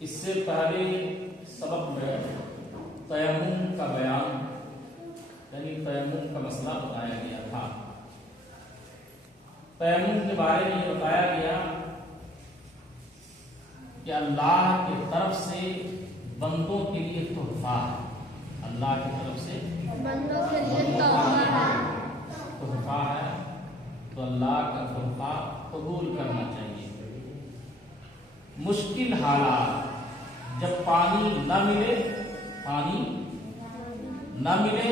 इससे पहले सबक में तयम्मुम का बयान यानी तयम्मुम का मसला बताया गया था। तयम्मुम के बारे में ये बताया गया कि अल्लाह की तरफ से बंदों के लिए तोहफा है। अल्लाह की तरफ से बंदों के लिए तोहफा है, तो अल्लाह का तोहफा कबूल करना चाहिए। मुश्किल हालात जब पानी न मिले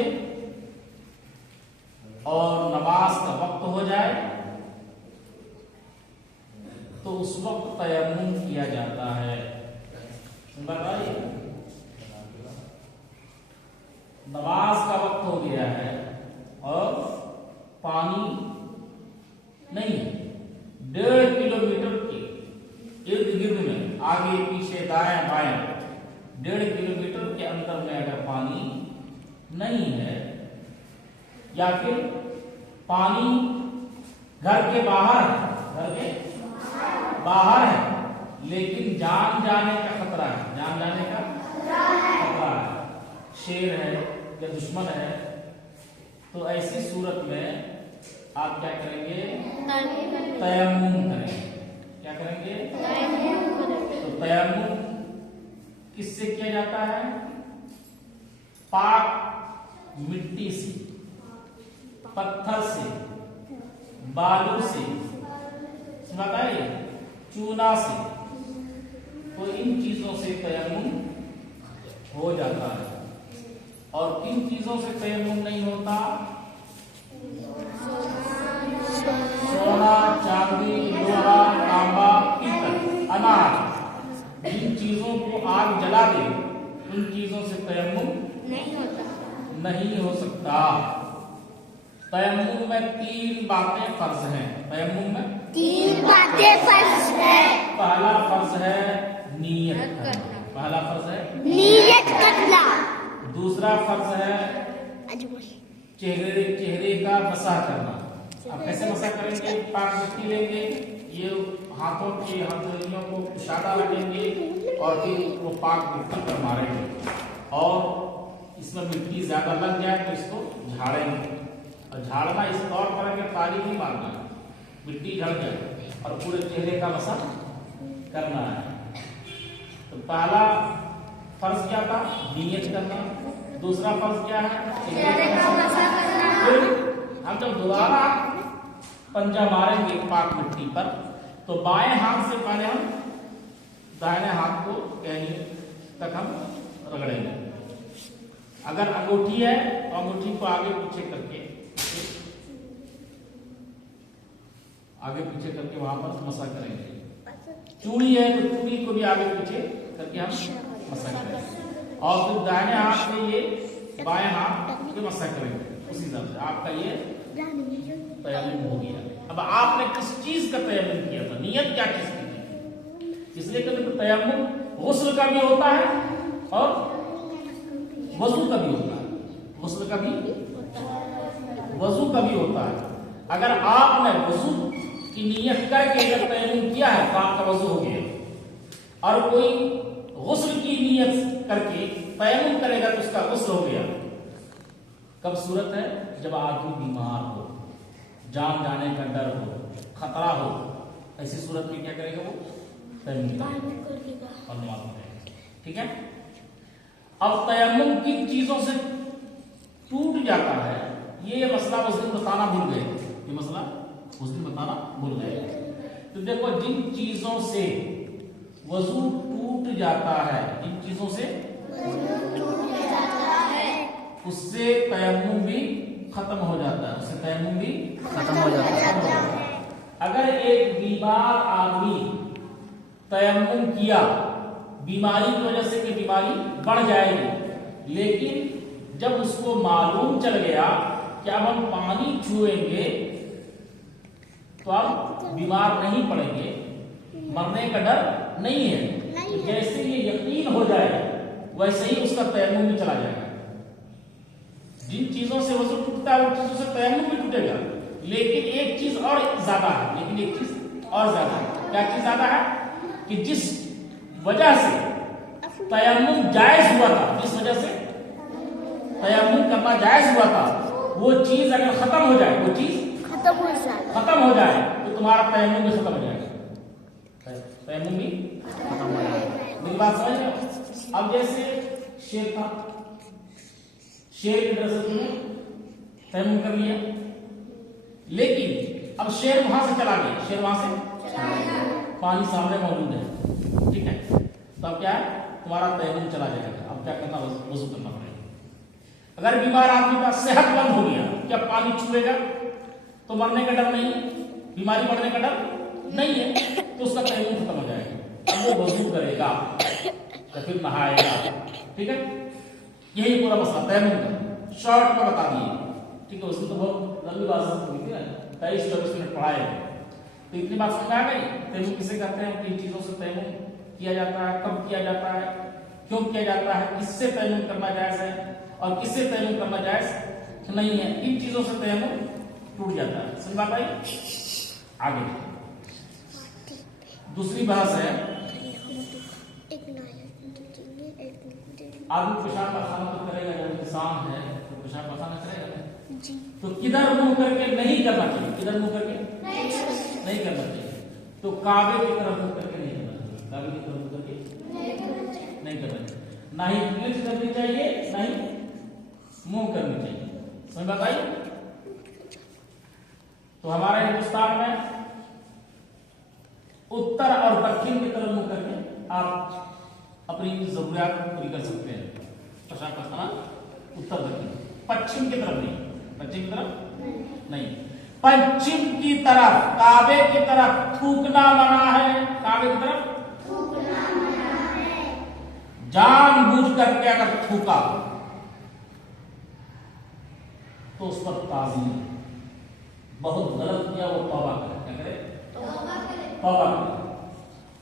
और नमाज का वक्त हो जाए तो उस वक्त तयम्मुम किया जाता है। बताइए, नमाज का वक्त हो गया है और पानी नहीं, 1.5 किलोमीटर के इर्द गिर्द में आगे पीछे दाएं बाएं 1.5 किलोमीटर के अंदर में अगर पानी नहीं है या फिर पानी घर के बाहर है लेकिन जान जाने का खतरा है, शेर है या दुश्मन है, तो ऐसी सूरत में आप क्या करेंगे? तयम्मुम करेंगे। क्या करेंगे? तो तयम्मुम किससे किया जाता है? पाक मिट्टी से, पत्थर से, बालू से, बताइए चूना से, तो इन चीजों से तयम्मुम हो जाता है। और किन चीजों से तयम्मुम नहीं होता? सोना, चांदी, लोहा, तांबा, पीतल, अनाज, जिन चीजों को आग जला दे उन चीजों से तयम्मुम नहीं हो सकता। तयम्मुम में 3 बातें फर्ज हैं। तयम्मुम में 3 बातें फर्ज है। पहला फर्ज है नीयत करना। दूसरा फर्ज है चेहरे का मसाह करना। अब कैसे मसाह करेंगे? पाक मिट्टी लेंगे, ये हाथों की हथेलियों को इशारा लगेंगे और फिर वो पाक मिट्टी पर मारेंगे और इसमें मिट्टी ज्यादा लग जाए तो इसको झाड़ेंगे। और झाड़ना इस तौर पर अगर ताली नहीं मारना है, मिट्टी झड़ जाए और पूरे चेहरे का मसाह करना है। तो पहला फर्ज क्या था? नियत करना। दूसरा फर्ज क्या है? चेहरे का मसाह करना। फिर हम जब दोबारा पंजा मारेंगे पाक मिट्टी पर तो बाएं हाथ से पहले हम दाहिने हाथ को कहीं तक हम रगड़ेंगे। अगर अंगूठी है तो अंगूठी को आगे पीछे करके वहां पर मसाज करेंगे। चूड़ी है तो चूड़ी को भी आगे पीछे करके हम मसाज करेंगे और फिर दाहिने हाथ से ये बाएं हाथ पे मसाज करेंगे। उसी तरह से आपका ये तयम्मुम हो गया। अब आपने किस चीज का तयम्मुम किया था? नियत क्या चीज की थी? इसलिए कभी तयम्मुम गुस्ल का भी होता है और वजू का भी होता है। गुस्ल का भी, वजू का भी होता है। अगर आपने वजू की नियत करके जब तयम्मुम किया है तो आपका वजू हो गया। और कोई गुस्ल की नियत करके तयम्मुम करेगा तो उसका गुस्ल हो गया। कब सूरत है? जब आदमी बीमार हो, जान जाने का डर हो, खतरा हो, ऐसी सूरत में क्या करेगा? वो तयम्मुम और नमाज पढ़ेगा। ठीक है। अब तयम्मुम किन चीजों से टूट जाता है ये मसला उस दिन बताना भूल गए। ये मसला उस दिन बताना भूल गए। तो देखो, जिन चीजों से वजू टूट जाता है, जिन चीजों से उससे तयम्मुम भी खत्म हो जाता है। उससे तयम्मुम भी खत्म हो जाता है। अगर एक बीमार आदमी तयम्मुम किया, बीमारी की वजह से कि बीमारी बढ़ जाएगी, लेकिन जब उसको मालूम चल गया कि अब हम पानी छुएंगे तो अब बीमार नहीं पड़ेंगे, मरने का डर नहीं है, तो जैसे ये यकीन हो जाए वैसे ही उसका तयम्मुम भी चला जाएगा। जिन चीजों से वजू टूटता है उन चीजों से तयम्मुम भी टूटेगा। लेकिन एक चीज और ज्यादा है, क्या चीज ज्यादा है कि जिस वजह से तयम्मुम जायज हुआ था, जिस वजह से तयम्मुम करना जायज हुआ था, वो चीज अगर खत्म हो जाए, वो चीज खत्म हो जाए तो तुम्हारा तयम्मुम भी खत्म हो जाएगा, तयम्मुम भी खत्म हो जाएगा। मेरी बात समझ रहे हो? अब जैसे शेर था, शेर की तरह से तुमने तयम्मुम कर लिया, लेकिन अब शेर वहां से चला गया, शेर वहां से पानी सामने मौजूद है, ठीक है, तो अब क्या है, तुम्हारा तयम्मुम चला जाएगा। अब क्या करना, वजू करना पड़ेगा। अगर बीमार आदमी का सेहतमंद हो गया, क्या पानी छुएगा तो मरने का डर नहीं, बीमारी बढ़ने का डर नहीं है, तो उसका तयम्मुम खत्म हो जाएगा। अब वो वजू करेगा या फिर नहाएगा, ठीक है, यही पूरा मसला तयम्मुम का शॉर्ट में बता दिए, ठीक है। उसकी तो बहुत लंबी बात हुई थी ना, 23-24 मिनट पढ़ाए, तो इतनी बात समझ आ गई। तयम्मुम किसे कहते हैं, किन चीजों से तयम्मुम किया जाता है, कब किया जाता है, क्यों किया जाता है, किससे तयम्मुम करना जायज है और किससे तयम्मुम करना जायज नहीं है, इन चीजों से तयम्मुम टूट जाता है। समझ बात आई? आगे दूसरी बहस है, आदमी पेशाब पाखाना तो करेगा, जब इंसान है तो पेशाब पाखाना करेगा, तो किधर मुंह करके नहीं करना चाहिए, किधर मुंह करके नहीं करना चाहिए, तो काबे की तरफ मुंह करके नहीं करना चाहिए, काबे की तरफ मुंह करके नहीं करना चाहिए, ना ही क्लिच करनी चाहिए, ना ही मुंह करनी चाहिए। समझ बात आई? तो हमारे हिंदुस्तान में उत्तर और दक्षिण की तरफ मुंह करके आप अपनी जरूरियात पूरी कर सकते हैं। पेशाब पाखाना उत्तर दक्षिण, पश्चिम की तरफ नहीं, पश्चिम की तरफ नहीं, पश्चिम की तरफ, काबे की तरफ थूकना मना है, काबे की तरफ जानबूझ करके अगर थूका तो उस पर ताज़ीम, बहुत गलत किया वो तौबा करे, क्या करे, तौबा करे।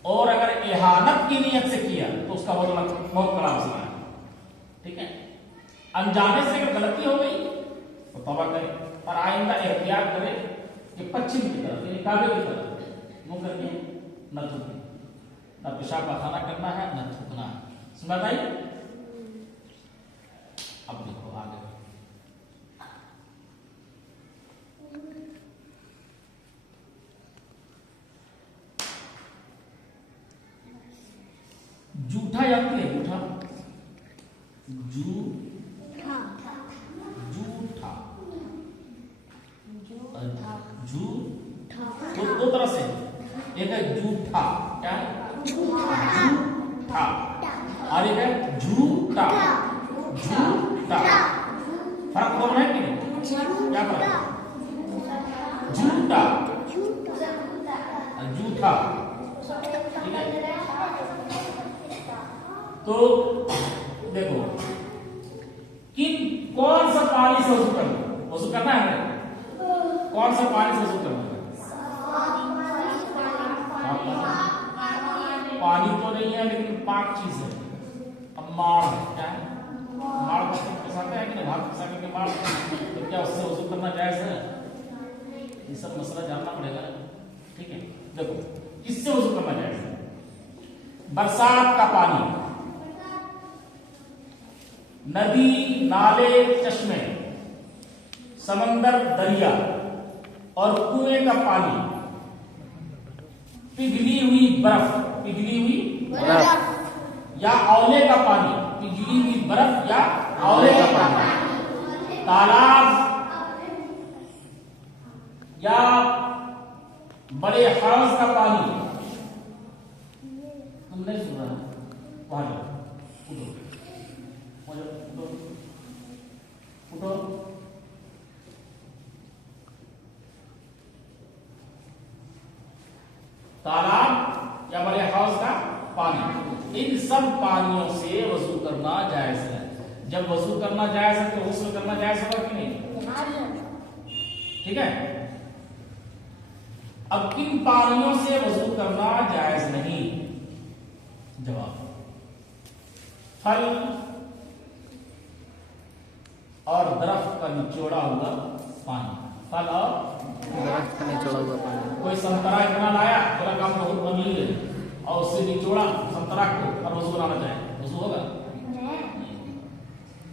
और अगर इहानत की नीयत से किया तो उसका बहुत बड़ा मसला है, ठीक है। अनजाने से अगर गलती हो गई तो तौबा करे, और आइंदा एहतियात करे कि पश्चिम की तरफ यानी काबे की तरफ मुंह करके न थूके, न पेशाब पाखाना करना है, न थूकना है। समझ आई? अब देखो आगे, जूठा जानती है, जूठा, जूठा, जूठा, दो तरह से, एक है जूठा, क्या है, जूठा, और एक है झूठा, झूठा, फर्क दोनों है कि नहीं, क्या फर्क है, झूठा, जूठा, ठीक है। तो देखो कौन सा पानी से वजू करना, वजू करना है, कौन सा पानी से वजू करना है, पानी तो नहीं है लेकिन पाक चीज है। अब माड़ है, क्या है, माड़ पसाते हैं कि ना, भाग पसा करके माड़, तो क्या उससे वजू करना जायज है? ये सब मसला जानना पड़ेगा, ठीक है। देखो किससे वजू करना जायज है, बरसात का पानी, नदी, नाले, चश्मे, समंदर, दरिया और कुएं का पानी, पिघली हुई बर्फ, पिघली हुई बर्फ या औले का पानी, पिघली हुई बर्फ या औले का पानी, तालाब या बड़े हौज का पानी, तुम नहीं सुन रहा, वहां जाओ, उठो, तालाब या बड़े हौज का पानी, इन सब पानियों से वजू करना जायज है। जब वजू करना जायज है तो उसमें करना जायज होगा कि नहीं, ठीक है। अब किन पानियों से वजू करना जायज नहीं, जवाब फल और दरख्त का निचोड़ा हुआ पानी, फल और दरख्त का निचोड़ा हुआ पानी। कोई संतरा इतना लाया, थोड़ा काम बहुत अमीर है, और उससे निचोड़ा संतरा को और वजू बनाना चाहे वजू होगा?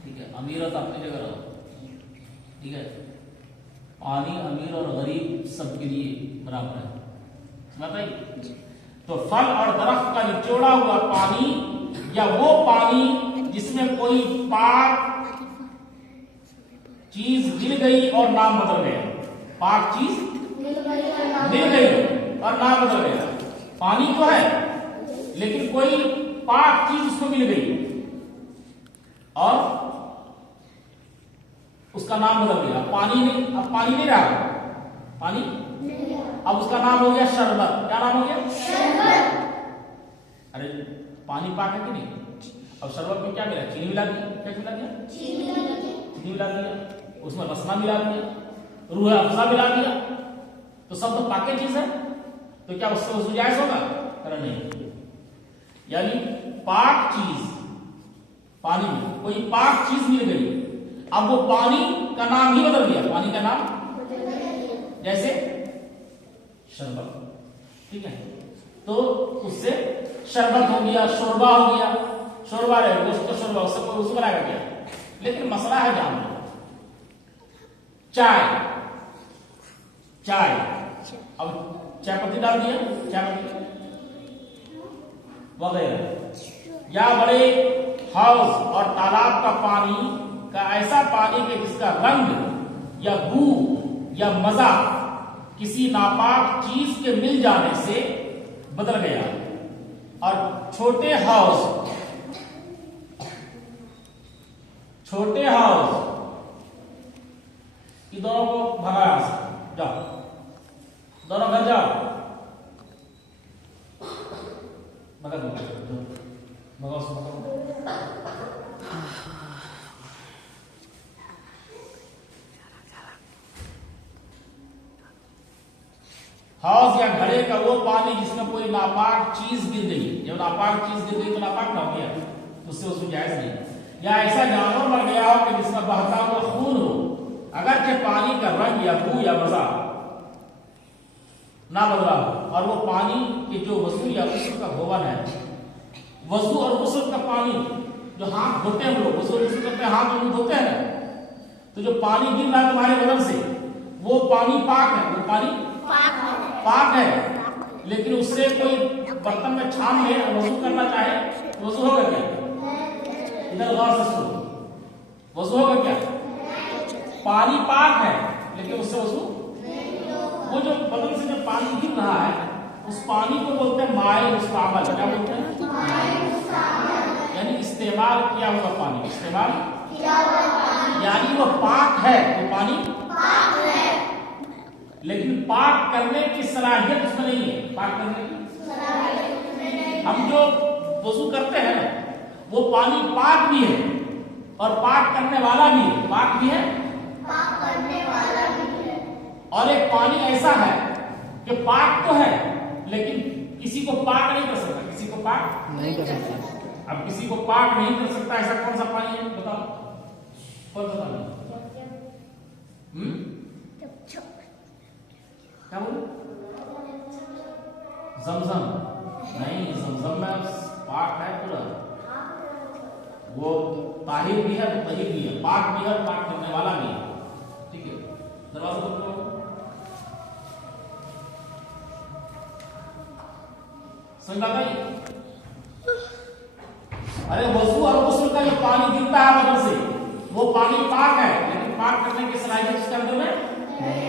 ठीक है, अमीर और अपनी जगह रहो। ठीक है, पानी अमीर और गरीब सबके लिए बराबर है, समझ आई? तो फल और दरख्त का निचोड़ा हुआ पानी या वो पानी जिसमें कोई पाक चीज मिल गई और नाम बदल गया। पाक चीज मिल गई और नाम बदल गया। पानी तो है लेकिन कोई पाक चीज उसको मिल गई और उसका नाम बदल गया। पानी नहीं, अब पानी नहीं रहा, पानी अब उसका नाम हो गया शरबत। क्या नाम हो गया? शरबत। अरे पानी पाक है कि नहीं? अब शरबत में क्या मिला? चीनी मिला दिया। क्या मिला दिया? चीनी मिला दिया, उसमें रसना मिला दिया, रूह अफ़ज़ा मिला दिया, तो सब तो पाके चीज है, तो क्या उससे वजू जायज होगा? अरे नहीं। यानी पाक चीज, पानी में कोई पाक चीज मिल गई, अब वो पानी का नाम ही बदल गया। पानी का नाम जैसे शरबत, ठीक है, तो उससे शरबत हो गया, शोरबा हो गया। शोरबा रहे गोश्त का शोरबा, उससे कोई वजू बनाएगा क्या? लेकिन मसला है जान, चाय, अब चाय पत्ती डाल दिया, चाय पत्ती वगैरह, या बड़े हाउस और तालाब का पानी का ऐसा पानी के जिसका रंग या बू या मजा किसी नापाक चीज के मिल जाने से बदल गया। और छोटे हाउस ये दोनों को भगाया, जाओ दोनों घर जाओ, भगा हाउस या घड़े का वो पानी जिसमें कोई नापाक चीज गिर गई। जब नापाक चीज गिर गई तो नापाक ना हो गया, उससे उसमें जायज नहीं। या ऐसा जानवर मर गया हो कि जिसमें बहता हुआ खून हो, अगरचे पानी का रंग या बू या मजा ना बदला हो, और वो पानी के जो वजू या गुस्ल का भवन है, वजू और गुस्ल का पानी जो हाथ धोते हैं, लोग वजू गुस्ल करते हैं, हाथ धोते हैं, तो जो पानी गिर रहा है तुम्हारे बदन से, वो पानी पाक है, वो पानी पाक है। लेकिन उससे कोई बर्तन में छान ले और वजू करना चाहे तो वजू होगा क्या? इधर गौर से सुनो, वजू होगा क्या? पानी पाक है लेकिन उससे वजू, वो जो बदन से जब पानी गिर रहा है उस पानी को बोलते हैं माए मुस्तामल। क्या बोलते हैं? यानी इस्तेमाल किया हुआ पानी, इस्तेमाल यानी वो पाक है, वो पानी पाक है, लेकिन पाक करने की सलाहियत उसमें नहीं है। पाक करने की सलाहियत हम जो वजू करते हैं वो पानी पाक भी है और पाक करने वाला भी है, पाक भी है, पाक करने वाला भी है। और एक पानी ऐसा है कि पाक तो है लेकिन किसी को पाक नहीं कर सकता, किसी को पाक नहीं कर सकता। अब किसी को पाक नहीं कर सकता ऐसा कौन सा पानी है बताओ? कौन सा पानी? क्या बोले? ज़मज़म नहीं, ज़मज़म में पाक है पूरा, वो ताहिर भी है, तहीर भी है, पाक भी है, पाक करने वाला भी है। ठीक है, दरवाजा बंद करो। समझ आता है? अरे वजू और गुस्ल का जो पानी गिरता है बदन से वो पानी पाक है, लेकिन पाक करने की सलाहियत उसके अंदर में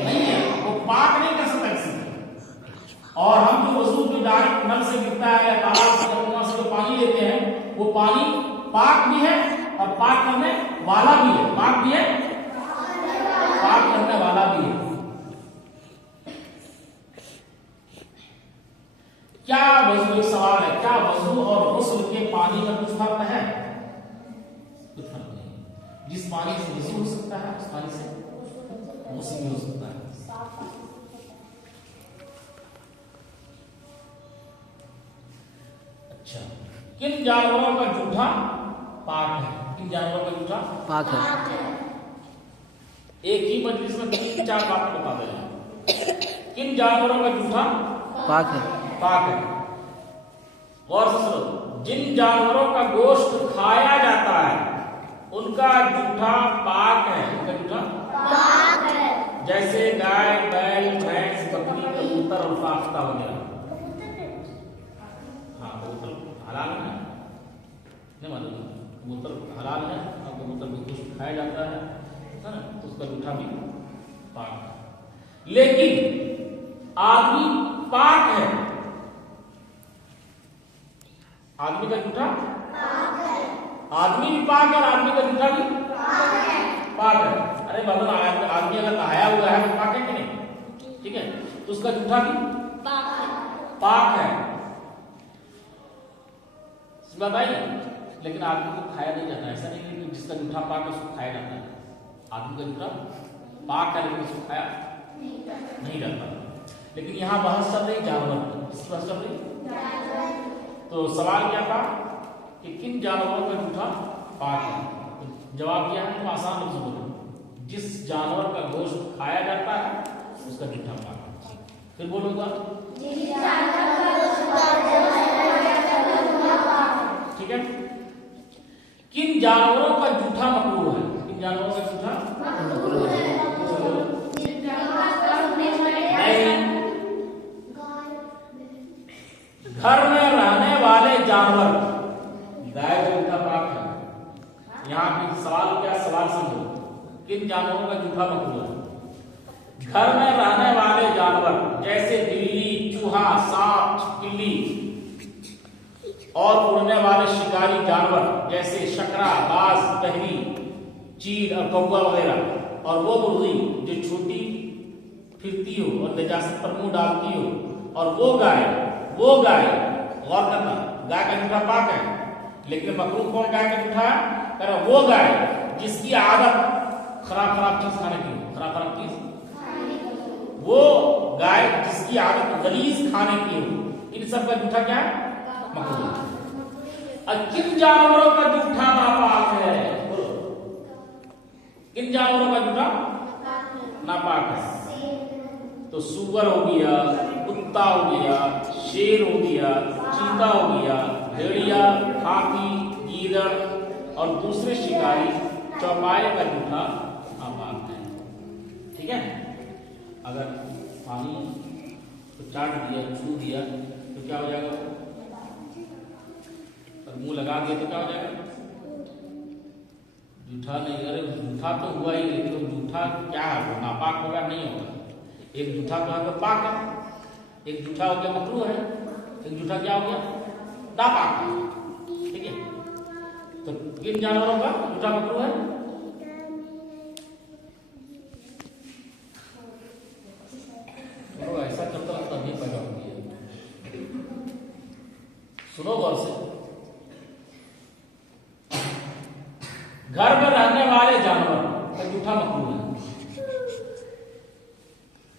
नहीं है, वो पाक नहीं कर सकता किसी को। और हम जो वजू जो डायरेक्ट नल से गिरता है या तालाब से कुआं से जो पानी लेते हैं वो पानी पाक भी है और पाक करने वाला भी है, पाक भी है, पाक करने वाला भी है। क्या वजू, एक सवाल है, क्या वजू और गुस्ल के पानी का कुछ फर्क है? कुछ फर्क नहीं। जिस पानी से वजू हो सकता है उस पानी से गुस्ल भी हो सकता है। अच्छा, किन जानवरों का जूठा पाक है? किन जानवरों का जूठा पाक है? एक ही मजलिस में 3-4 बातें बता दे। किन जानवरों का जूठा पाक है? पाक है। गौर से सुनो, जिन जानवरों का गोश्त खाया जाता है उनका जूठा पाक है। उनका जूठा पाक है। जैसे गाय, बैल, भैंस, बकरी, कबूतर और फाख्ता वगैरह। हाँ, कबूतर हलाल है, नहीं मालूम? कबूतर हलाल है और कबूतर भी गोश्त खाया जाता है ना, तो उसका जूठा भी पाक है। लेकिन आदमी पाक है, आदमी का जूठा आदमी भी पाक है और आदमी का जूठा भी पाक है। अरे बाबा, आदमी अगर नहाया हुआ है तो पाक है कि नहीं? ठीक है, तो उसका जूठा भी पाक है। बात आई? लेकिन आदमी को खाया नहीं जाता। ऐसा नहीं है कि जिसका जूठा पाक है उसको खाया जाता है। आदमी का जूठा पाक है लेकिन उसको खाया नहीं जाता। लेकिन यहाँ बहस चल रही जानवर, किसकी बहस चल रही? तो सवाल क्या था कि किन जानवरों का जूठा पाक है? तो जवाब दिया है, तो आसान लफ्ज़ बोलो, जिस जानवर का गोश्त खाया जाता है उसका जूठा पाक है। फिर बोलूंगा, ठीक है। किन जानवरों का जूठा मकरूह है? किन जानवरों का जूठा मकरूह है? घर में रहने वाले जानवर, गाय का जूठा पाक है। यहाँ पे सवाल क्या? सवाल समझो, किन जानवरों का जूठा मकरूह है? घर में रहने वाले जानवर जैसे बिल्ली, चूहा, सांप, छिपकली और उड़ने वाले शिकारी जानवर जैसे शकरा, बाज, बहरी, चील और कौवा वगैरह, और वो मुर्गी जो छोटी फिरती हो और नजासत पर मुंह डालती हो, और वो गाय गौर करना, गाय का जूठा पाक है। लेकिन मकरूह कौन गाय का जूठा है? कह रहा वो गाय जिसकी आदत खराब चीज खाने की हो, खराब चीज, वो गाय जिसकी आदत गलीज खाने की हो, इन सब का जूठा क्या है? मकरूह। और किन जानवरों का जूठा नापाक है? बोलो, किन जानवरों का जूठा नापाक है? तो सूअर हो गया, कुत्ता हो गया, शेर हो गया, चीता हो गया, भेड़िया, हाथी, गीदड़ और दूसरे शिकारी चौपाए का जूठा नापाक है। ठीक है। अगर पानी को चाट दिया, छू दिया तो क्या हो जाएगा? और मुंह लगा दिया तो क्या हो जाएगा? जूठा नहीं। अरे जूठा तो हुआ ही, लेकिन जूठा क्या है? वो नापाक होगा? नहीं होगा। एक जूठा तो है पाक है, एक जूठा हो गया मकरूह है, एक जूठा क्या हो गया? नापाक है। ठीक है। तो किन जानवरों का जूठा मकरूह है? तो ऐसा चलता तभी पैदा होती है। सुनो गौर से, घर में रहने वाले जानवर का जूठा मकरूह है,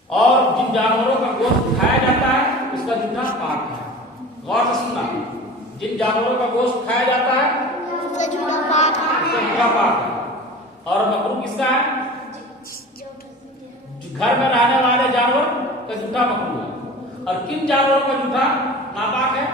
और जिन जानवरों का गोश्त खाया जाता है उसका जूठा पाक है। गौर से सुनना, जिन जानवरों का गोश्त खाया जाता है उसका जूठा पाक है। उसका जूठा पाक है। और मकरूह किसका है? घर में रहने वाले जानवर का जूठा मकरूह है। और किन जानवरों का जूठा नापाक है?